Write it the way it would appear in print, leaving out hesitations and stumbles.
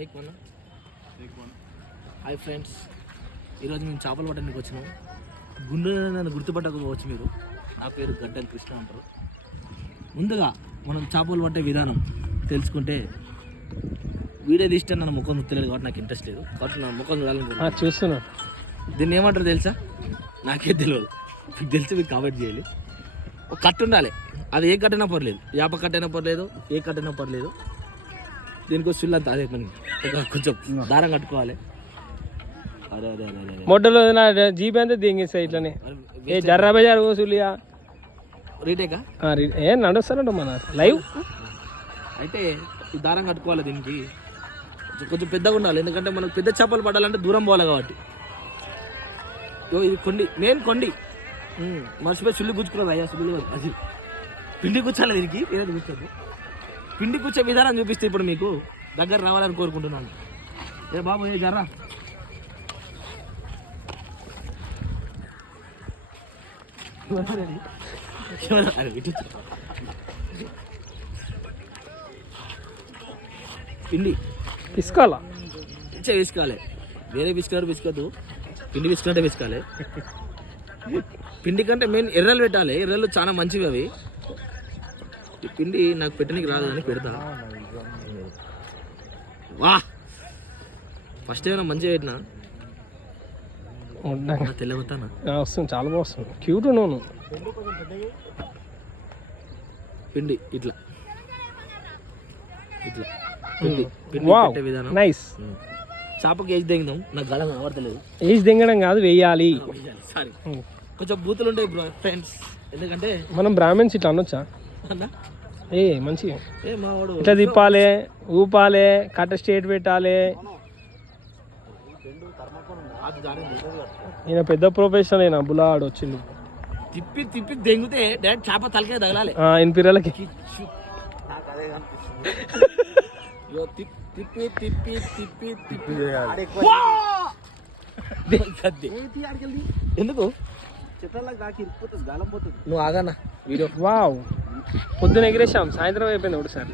Take one. Hi friends, ఈరోజు మేము చేపలు పట్టడానికి వచ్చినాం. గుండె నన్ను గుర్తుపట్టకపోవచ్చు మీరు. నా పేరు గడ్డల్ కృష్ణ అంటారు. ముందుగా మనం చేపలు పట్టే విధానం తెలుసుకుంటే, వీడియో తీస్తే నన్ను ముఖం తెలియదు కాబట్టి నాకు ఇంట్రెస్ట్ లేదు, కాబట్టి నా ముఖం చూడాలని చూస్తున్నా. దీన్ని ఏమంటారు తెలుసా? నాకే తెలియదు. మీకు తెలిసి మీకు కామెంట్ చేయాలి. ఒక కట్టు ఉండాలి, అది ఏ కట్టైనా పర్లేదు, యాప కట్టైనా పర్లేదు, ఏ కట్టైనా పర్లేదు. దీనికి సుల్లు అంతా అదే పని, కొంచెం దారం కట్టుకోవాలి. అరే అదే అదే అదే మొట్టలో నా జీప్ అంతా దింగేస్తాయి ఇట్లనే. ఏ జర్రా బజార్ కోసులియా రీటేకా ఏ నడుస్తానంట మన లైవ్. అయితే ఈ దారం కట్టుకోవాలి. దీనికి కొంచెం పెద్దగా ఉండాలి, ఎందుకంటే మనకు పెద్ద చేపలు పడాలంటే దూరం పోవాలి కాబట్టి. ఇది కొండి, మెయిన్ కొండి. మర్చిపోయి సుల్లి గుచ్చుకున్నది. అయ్యా సుల్లి అది పిండి కూర్చోాలి దీనికి, ఏదైనా కూర్చోదు. పిండి కూర్చే విధానం చూపిస్తే ఇప్పుడు మీకు దగ్గర రావాలని కోరుకుంటున్నాను. ఏ బాబు ఏ జర్రా పిండి పిసుకోవాలా, పిసుకోవాలి. వేరే పిసుకారు పిసుకోవద్దు, పిండి పిసుకుంటే పిసుకోవాలి. పిండి కంటే మెయిన్ ఎర్రలు పెట్టాలి. ఎర్రలు చాలా మంచివి అవి. ఈ పిండి నాకు పెట్టడానికి రాదు కానీ పెడతా. వా ఫస్ట్ ఏమైనా మంచిగా పెట్టినా తెల్లగొత్తానా వస్తుంది, చాలా బాగా వస్తుంది. క్యూట్ నువ్వు. పిండి ఇట్లా ఇట్లా పిండి పెట్టే విధానం నైస్. చేపకి ఏజ్ దింగుదాం, నాకు గల కనబడతలేదు. ఏజ్ దింగడం కాదు, వెయ్యాలి. సారీ, కొంచెం బూతులు ఉంటాయి బ్రో ఫ్రెండ్స్, ఎందుకంటే మనం బ్రాహ్మణ్స్ ఇట్లా అనొచ్చా? ఏ మంచిగా ఏ మా వాడు ఇట్లా తిప్పాలి, ఊపాలి, కట్ట స్ట్రేట్ పెట్టాలి. ఈయన పెద్ద ప్రొఫెషనల్ అయినా బులాడు వచ్చిండు. తిప్పి తిప్పి దెంగితే డైరెక్ట్ చేప తలకే తగలాలి. ఇన్ పిల్లలకి తిప్పి తిప్పి తిప్పి తిప్పి ఎందుకు నువ్వు ఆగానా వీడియో. వావ్, పొద్దున ఎగిరేసాం, సాయంత్రం అయిపోయింది ఒకటిసారి.